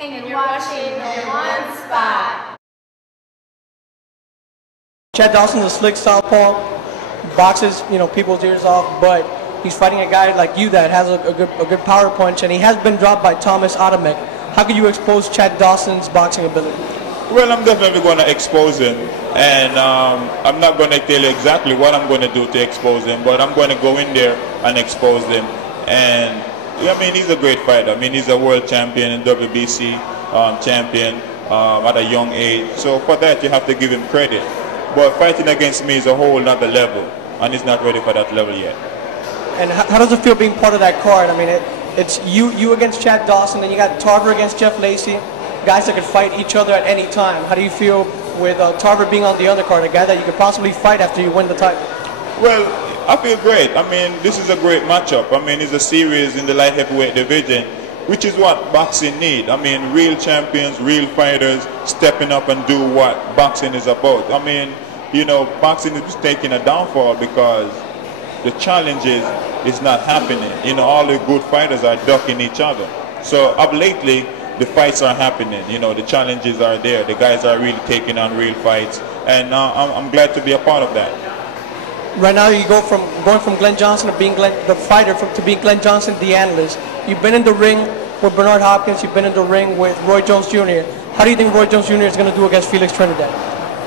And you're watching Your One Spot. Chad Dawson's a slick southpaw, boxes, people's ears off, but he's fighting a guy like you that has a good power punch, and he has been dropped by Thomas Adamek. How can you expose Chad Dawson's boxing ability? Well, I'm definitely going to expose him, and I'm not going to tell you exactly what I'm going to do to expose him, but I'm going to go in there and expose him. And I mean, he's a great fighter. I mean, he's a world champion and WBC champion at a young age. So for that, you have to give him credit. But fighting against me is a whole other level, and he's not ready for that level yet. And how does it feel being part of that card? I mean, it's you against Chad Dawson, and you got Tarver against Jeff Lacey, guys that could fight each other at any time. How do you feel with Tarver being on the undercard, a guy that you could possibly fight after you win the title? Well, I feel great. I mean, this is a great matchup. I mean, it's a series in the light heavyweight division, which is what boxing needs. I mean, real champions, real fighters stepping up and do what boxing is about. I mean, boxing is taking a downfall because the challenges is not happening. All the good fighters are ducking each other. So up lately, the fights are happening. The challenges are there. The guys are really taking on real fights, and I'm glad to be a part of that. Right now, you going from Glen Johnson to being the fighter to being Glen Johnson, the analyst. You've been in the ring with Bernard Hopkins. You've been in the ring with Roy Jones Jr. How do you think Roy Jones Jr. is going to do against Felix Trinidad?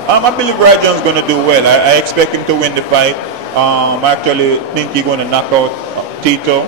I believe Roy Jones is going to do well. I expect him to win the fight. I actually think he's going to knock out Tito.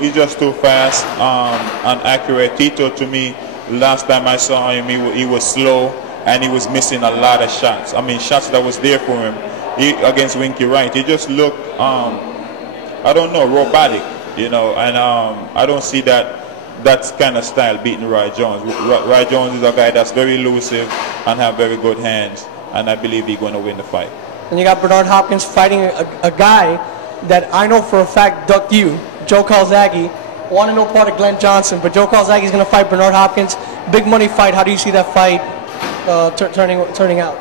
He's just too fast and accurate. Tito, to me, last time I saw him, he was slow and he was missing a lot of shots. I mean, shots that was there for him. Against Winky Wright, he just looked, I don't know, robotic, and I don't see that kind of style beating Roy Jones. Roy Jones is a guy that's very elusive and have very good hands, and I believe he's going to win the fight. And you got Bernard Hopkins fighting a guy that I know for a fact ducked you, Joe Calzaghe. Wanted no part of Glen Johnson, but Joe Calzaghe is going to fight Bernard Hopkins. Big money fight. How do you see that fight turning out?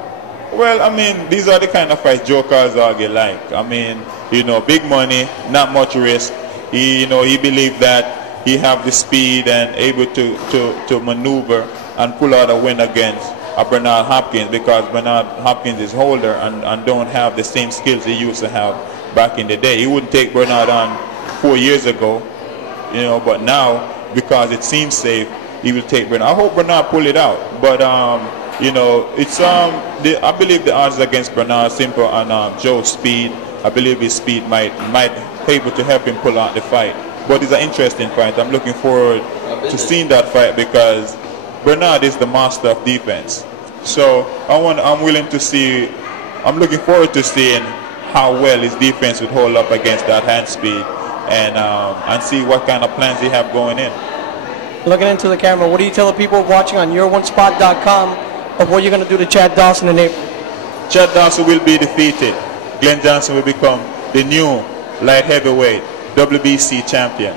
Well, I mean, these are the kind of fights Joe Calzaghe like. I mean, big money, not much risk. He believed that he have the speed and able to maneuver and pull out a win against Bernard Hopkins, because Bernard Hopkins is older and don't have the same skills he used to have back in the day. He wouldn't take Bernard on 4 years ago, but now, because it seems safe, he will take Bernard. I hope Bernard pull it out, but it's I believe the odds against Bernard simple and Joe's speed. I believe his speed might be able to help him pull out the fight. But it's an interesting fight. I'm looking forward to seeing that fight because Bernard is the master of defense. So I'm looking forward to seeing how well his defense would hold up against that hand speed, and see what kind of plans he have going in. Looking into the camera, what do you tell the people watching on YourOneSpot.com of what you're going to do to Chad Dawson in April? Chad Dawson will be defeated. Glen Johnson will become the new light heavyweight WBC champion.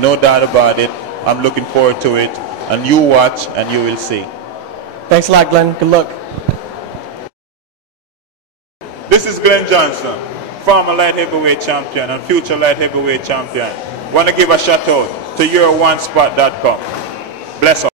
No doubt about it. I'm looking forward to it. And you watch and you will see. Thanks a lot, Glenn. Good luck. This is Glen Johnson, former light heavyweight champion and future light heavyweight champion. Want to give a shout out to YourOneSpot.com. Bless up.